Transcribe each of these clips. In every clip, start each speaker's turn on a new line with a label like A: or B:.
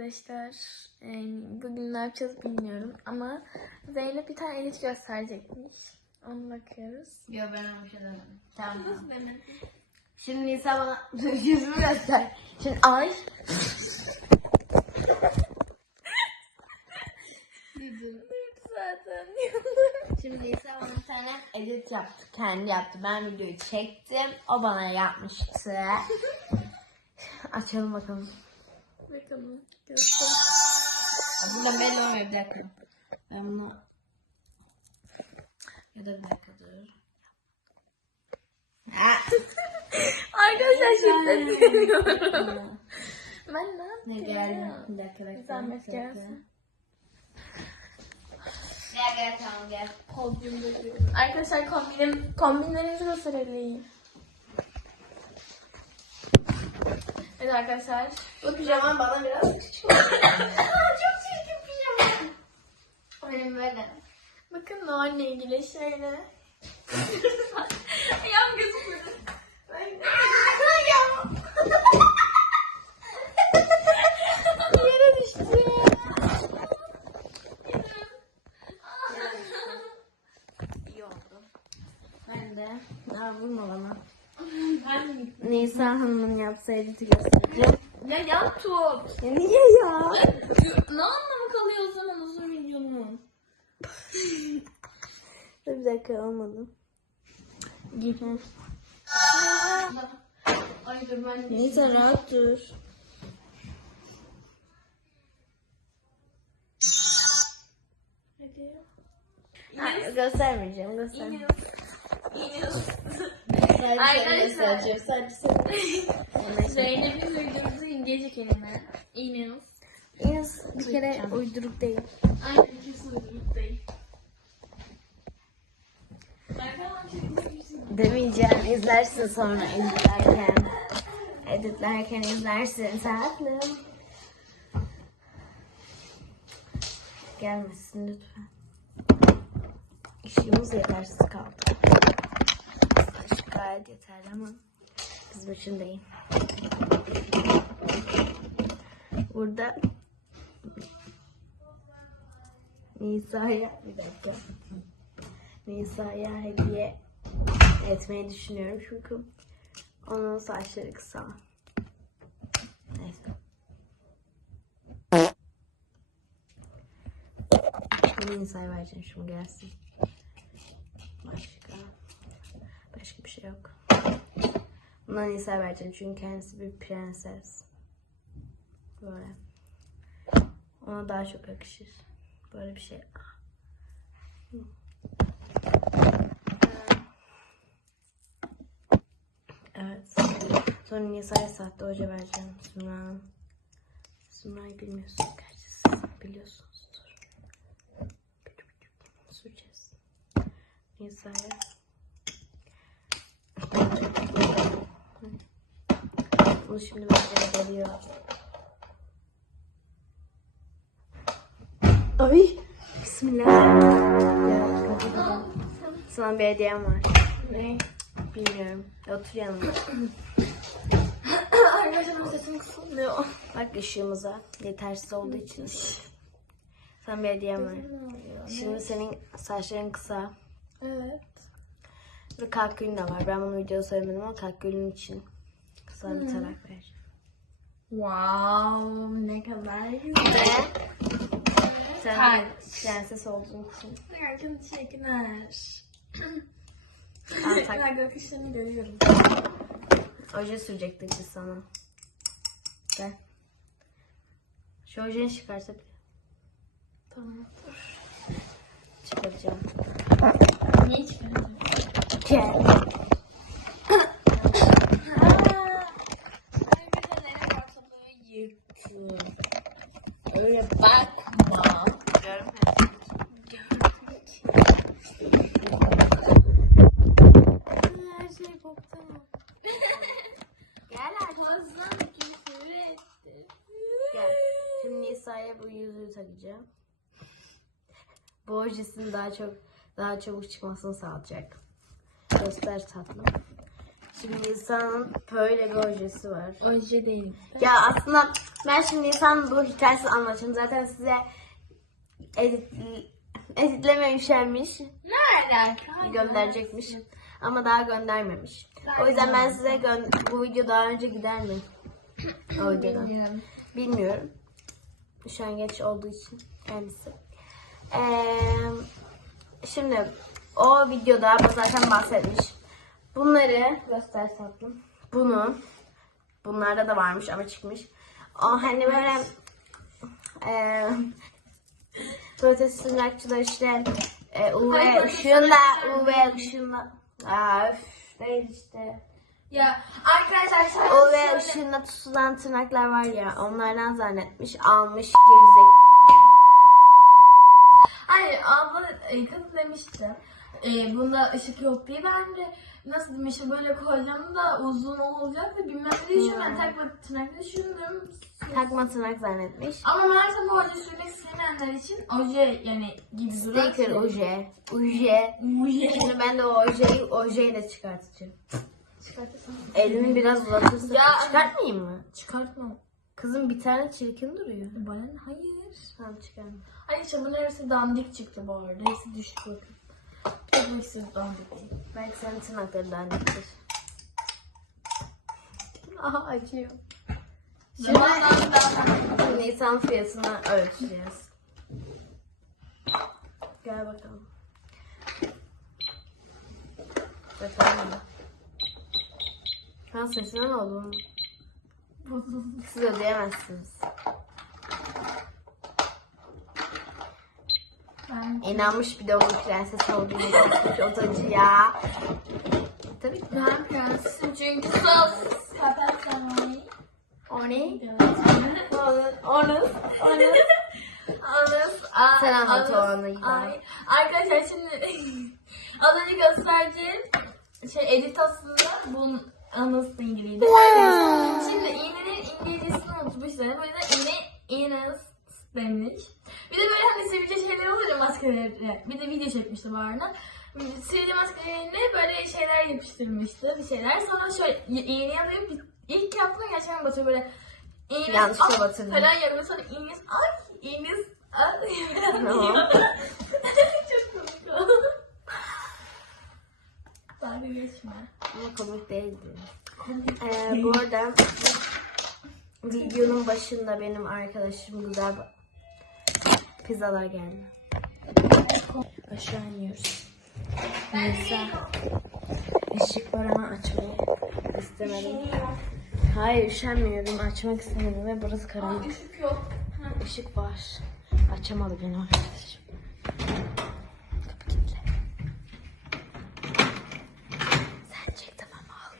A: arkadaşlar. Ee, bugün ne yapacağız bilmiyorum ama Zeynep bir tane elit gösterecekmiş. Onu bakıyoruz.
B: Yo ben bir şey demedim. Tamam. Şimdi Nisa bana yüzümü göster.
A: Şimdi ay. zaten.
B: Şimdi Nisa bana bir tane edit yaptı. Kendi yaptı. Ben videoyu çektim. O bana yapmıştı. Açalım bakalım.
A: Bakalım.
B: Aa, Burada belli olmuyor bir dakika. Ben bunu... Ya da bir dakika dur.
A: Arkadaşlar şimdi demiyorum. ben ne yaptım?
B: ne geldi? Bir dakika bekle.
A: Zahmet
B: bir dakika.
A: gelsin.
B: Gel gel tamam gel.
A: Podyumda duruyorum. Arkadaşlar kombinim, kombinlerimizi gösterelim. Evet arkadaşlar.
B: Bu pijaman bana biraz küçük. Çok çirkin pijama. Benim böyle.
A: Bakın Noel'le ilgili şöyle. Ayağım gözüküyor. Yere düştü.
B: İyi oldu. Ben de. Aa vurma bana.
A: Ben
B: Nisa Hanım'ın editi göstereceğim.
A: Ya yan tut.
B: Ya niye ya?
A: ne anlamı kalıyor o zaman uzun videonun?
B: Dur bir dakika olmadı. Gidin.
A: Ay dur ben
B: Nisa rahat dur. Ha, göstermeyeceğim göstermeyeceğim.
A: İniyoruz.
B: Sadece
A: Arkadaşlar. Zeynep'in uydurduğu İngilizce kelime. İniyoruz.
B: Yalnız bir kere uyduruk değil.
A: Aynen kesin uyduruk değil.
B: Demeyeceğim. izlersin sonra editlerken. Editlerken izlersin tatlım. Gelmesin lütfen. İşimiz yetersiz kaldı. Gayet yeterli ama bizim için değil. Burada Nisa'ya bir dakika. Nisa'ya hediye etmeyi düşünüyorum çünkü onun saçları kısa. Neyse. Nisa'ya vereceğim şimdi gelsin. Şey yok. Buna Nisa'ya vereceğim çünkü kendisi bir prenses. Böyle. Ona daha çok yakışır. Böyle bir şey. Evet. Sonra Nisa'ya sahte hoca vereceğim. Sümra. Sümra'yı bilmiyorsun. Gerçi siz biliyorsunuzdur. Süreceğiz. Nisa'ya. Bunu şimdi böyle geliyor. Ay. Bismillah. Sana bir hediyem var.
A: Ne?
B: Bilmiyorum. Otur yanımda.
A: Arkadaşlar sesim kısılıyor.
B: Bak ışığımıza. Yetersiz olduğu için. Sana bir hediyem var. Şimdi senin saçların kısa.
A: Evet.
B: Ve kalkülün de var. Ben bunu videoda söylemedim ama kalkülün için sana bir tarak vereceğim.
A: Wow, ne kadar güzel.
B: Sen
A: Kalp.
B: prenses olduğun için.
A: Erken teşekkürler. Ben gökyüzünü görüyorum.
B: Oje sürecektik biz sana. Gel. Şu ojeni çıkarsak
A: Tamam.
B: çıkaracağım.
A: Niye çıkardın?
B: Gel.
A: Her şey koptu.
B: Gel
A: etti.
B: Gel. Şimdi Nisa'ya bu yüzüğü takacağım. Bu ojesinin daha çok daha çabuk çıkmasını sağlayacak. Göster tatlım. Şimdi Nisan'ın böyle bir ojesi var.
A: Oje değil.
B: Ya aslında ben şimdi Nisan'ın bu hikayesini anlatacağım. Zaten size edit, editleme üşenmiş.
A: Ne alaka?
B: Gönderecekmiş. Ama daha göndermemiş. O yüzden ben size gö- bu video daha önce gider mi? O videodan.
A: Bilmiyorum.
B: Bilmiyorum. Şu an geç olduğu için kendisi. Ee, şimdi o videoda zaten bahsetmiş. Bunları göster tatlım. Bunu bunlarda da varmış ama çıkmış. O hani böyle e, protest sıcakçılar işte e, UV ışığında UV ışığında Aa, üf, değil işte.
A: Ya arkadaşlar
B: O ve ışığında tutulan tırnaklar var ya onlardan zannetmiş almış gerizek.
A: Hayır abla kız demişti. E, bunda ışık yok diye ben de nasıl demiş böyle koyacağım da uzun olacak da bilmem ne düşündüm. Ben takma tırnak düşündüm.
B: Takma tırnak zannetmiş.
A: Ama meğerse bu oje sürmek istemeyenler için oje yani gibi duran
B: Sticker oje. Oje. Şimdi ben de o ojeyi ojeyle çıkartacağım.
A: Çıkartırsana.
B: Elimi biraz uzatırsın.
A: Ya.
B: Çıkartmayayım mı?
A: Çıkartma.
B: Kızım bir tane çirkin duruyor.
A: Bana? Hayır.
B: Tamam çıkarma.
A: Hayır çabuk hepsi dandik çıktı bu arada. Hepsi düşük bakın. Dandik değil.
B: Belki senin tırnakları daha nettir. Aha acıyor.
A: Şimdi
B: Nisan fiyatını ölçeceğiz. Gel bakalım. Bakalım. Ha sesine ne oldu? Siz ödeyemezsiniz.
A: Ben,
B: İnanmış bir de onun prenses olduğunu korkmuş otacı ya. Tabii ki.
A: ben prensesim çünkü kamerayı.
B: O ne?
A: Evet.
B: Onu, onu, onu.
A: Anız, a-
B: Sen anlat o anıyı bana.
A: Arkadaşlar şimdi az önce gösterdiğim şey edit aslında bunun anısı İngilizce. şimdi iğnenin İngilizcesini unutmuşlar. O yüzden iğne iğnes demiş. Bir de böyle hani sivilce şeyler olur ya maskeleri. Bir de video çekmişti arada. Sivilce maskelerine böyle şeyler yapıştırmıştı bir şeyler. Sonra şöyle iğne alıp ilk yaptığım gerçekten batıyor böyle İğnes,
B: Yanlışlıkla
A: ay
B: batırdın.
A: Falan yapıyor sonra İğnes ay İğnes ay. Çok komik oldu. Geçme.
B: Ama komik değildi. Ee, bu arada videonun başında benim arkadaşım güzel pizzalar geldi. Aşağı iniyoruz. Neyse. Işık var ama açmayı istemedim. Hayır üşenmiyorum. Açmak istemedim ve burası karanlık.
A: Işık
B: var. Açamadı beni arkadaşım. Sen çek tamam al.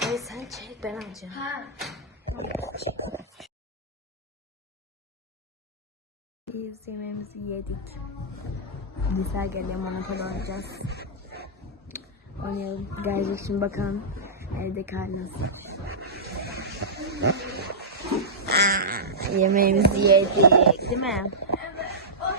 B: Hayır sen çek ben alacağım.
A: Ha.
B: Biz yemeğimizi yedik. Güzel geliyor Monopoly oynayacağız. Oynayalım. Gelecek şimdi bakalım nasıl. Aa, Yemeğimizi yedik değil mi? Saat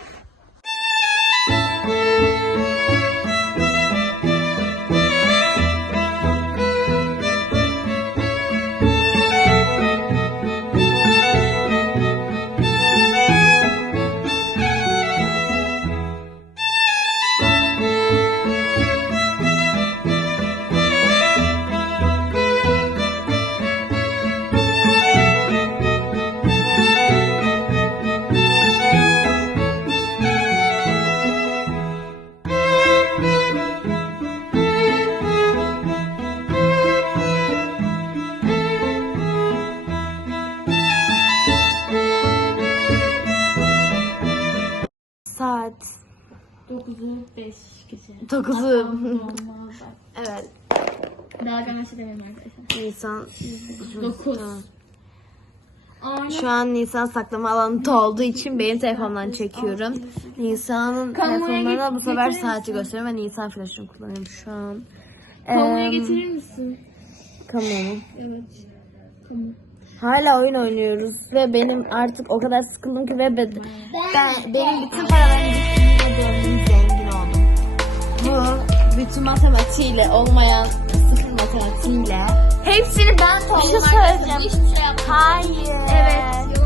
A: 9'u.
B: evet.
A: Dalga geçe demeyeyim arkadaşlar.
B: Nisan.
A: 9.
B: Tamam.
A: Aynen.
B: Şu an Nisan saklama alanı olduğu için benim telefondan çekiyorum. Nisan'ın
A: Kamuya
B: telefonlarına bu sefer saati gösteriyorum ve Nisan flaşını kullanıyorum şu an.
A: Kamuya getirir misin?
B: Kamu mu?
A: Evet. Kamu.
B: Hala oyun oynuyoruz ve benim artık o kadar sıkıldım ki ve ben, ben benim bütün paralarım bitti ve zengin oldum. Bu bütün matematiğiyle olmayan sıfır dikkatiyle.
A: Hepsini ben topladım.
B: Bir şey söyleyeceğim.
A: Şey.
B: Hayır.
A: Evet.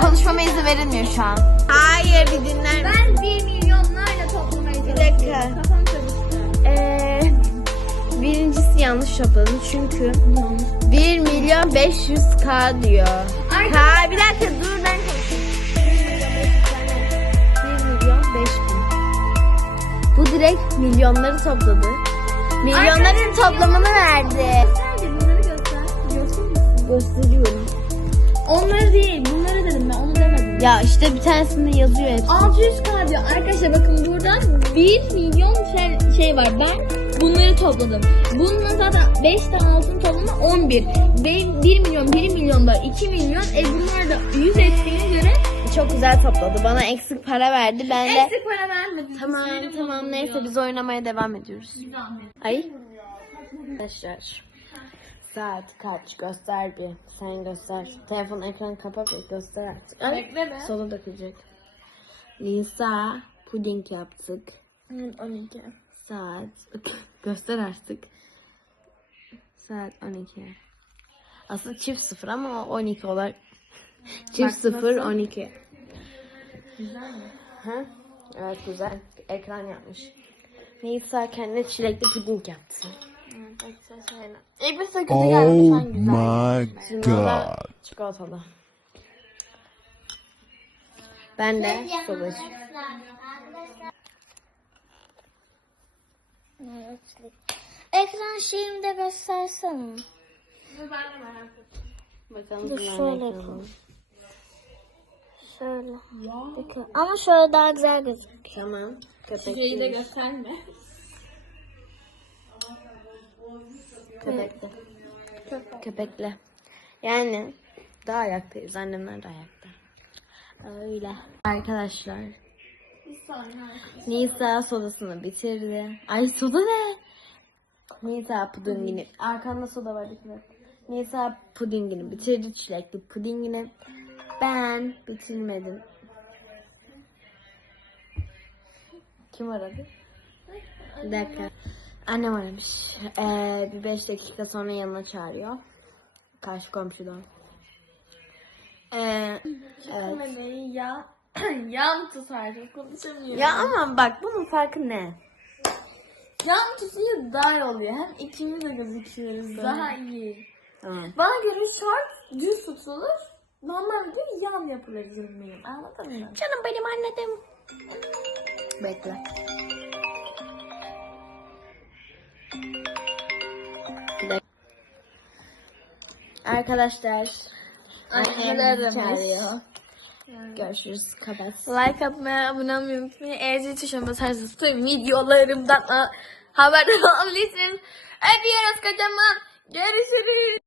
B: Konuşmama izin verilmiyor şu an. Hayır bir dinler
A: Ben 1 milyonlarla toplamaya
B: Bir dakika.
A: Kafam karıştı.
B: Ee, birincisi yanlış topladım çünkü 1 milyon 500k diyor. Ha bir dakika dur ben direkt milyonları topladı. Milyonların toplamını verdi.
A: Nerede bunları göster. Göster?
B: Gösteriyorum.
A: Onları değil. Bunları dedim ben. Onu demedim.
B: Ya işte bir tanesinde yazıyor hepsi.
A: 600k diyor. Arkadaşlar bakın burada 1 milyon şey, şey var. Ben bunları topladım. Bununla zaten 5 tane altın toplamı 11. Benim 1 milyon, 1 milyon da 2 milyon. E bunlar da 100 ettiğine göre
B: Çok güzel topladı. Bana eksik para verdi. Ben de
A: eksik para vermedi.
B: Tamam tamam neyse biz oynamaya devam ediyoruz. Ay. Arkadaşlar. Saat kaç? Göster bir. Sen göster. Telefon ekranı kapat ve göster artık. Ay,
A: Bekle be.
B: Sola dökecek. Nisa puding yaptık.
A: 12.
B: Saat göster artık. Saat 12. Aslında çift sıfır ama o 12 olarak. Çift sıfır 12.
A: Güzel mi?
B: Ha? Evet güzel. Ekran yapmış. Nisa kendine çilekli puding yaptı.
A: İlk başta kötü
C: Oh
A: geldi. Sen güzel.
C: my god.
B: çikolatalı. Ben de sodacı.
D: Ekran şeyimi de göstersene.
B: Bakalım
D: Dur, şöyle
B: ne
D: yapalım. Şöyle. Bakın. Ama şöyle daha güzel gözüküyor.
B: Tamam.
A: Şeyi de
B: Köpekli.
A: gösterme.
B: Köpekli. Köpekli. Yani daha ayaktayız. Annemler de ayakta. Öyle. Arkadaşlar. Nisa sodasını bitirdi. Ay soda ne? Nisa pudingini. Arkanda soda var. Nisa pudingini bitirdi. Çilekli pudingini. Ben bitirmedim. Kim aradı? Bir dakika. Annem aramış. Ee, bir beş dakika sonra yanına çağırıyor. Karşı komşudan. Ee, evet.
A: Ya yan tutardım konuşamıyorum.
B: Ya ama bak bunun farkı ne?
A: yan tutuyor daha iyi oluyor. Hem ikimiz de gözüküyoruz. Daha iyi. Bana göre şart düz tutulur. Normalde yan yapılır zırhmayım. Anladın mı?
B: Canım benim anladım. Bekle. Bir. Arkadaşlar.
A: Anneler
B: annem
A: demiş.
B: çağırıyor. Görüşürüz. Kapat.
A: Like atmayı, abone olmayı unutmayın. Eğer zil tuşuna basarsanız tüm videolarımdan haberdar olabilirsiniz. Öpüyoruz kocaman. Görüşürüz.